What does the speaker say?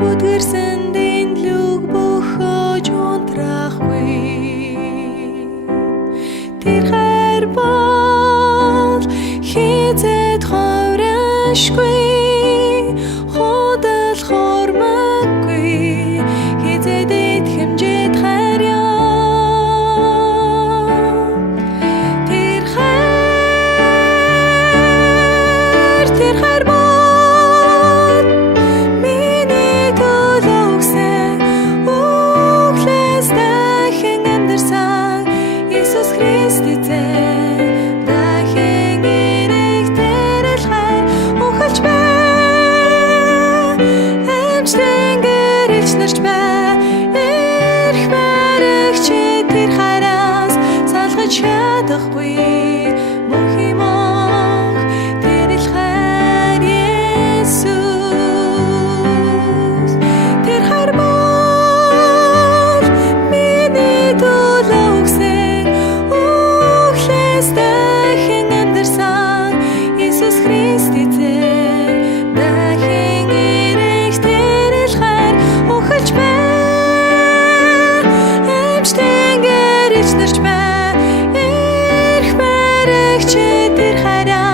Бүдгэрсэн дэндлүг бөхөж унтрахгүй. Тэр хайр бол хизээд ховрашгүй. Худал хормоггүй. Хизээд итгэмжид хайр ёо. Тэр хайр бол миний төлөө өгсөн үхлээс дахин амьдарсан Иесус Христ эзэн. Дахин ирэх тэрэл хайр ухалж бай. Эмчтэн гэрэлж нарч бай. Ирэх баригч тэр хайраас салгаж чадахгүй. Мөнх юм ах тэрэл хайр Иесус. Тэр хайр бол миний төлөө өгсөн үхлээс дахин амьдарсан Иесус Христ эзэн. Дахин ирэх тэрэл хайр ухалж бай. Эмчтэн гэрэлж нарч бай. Ирэх баригч тэр хайраа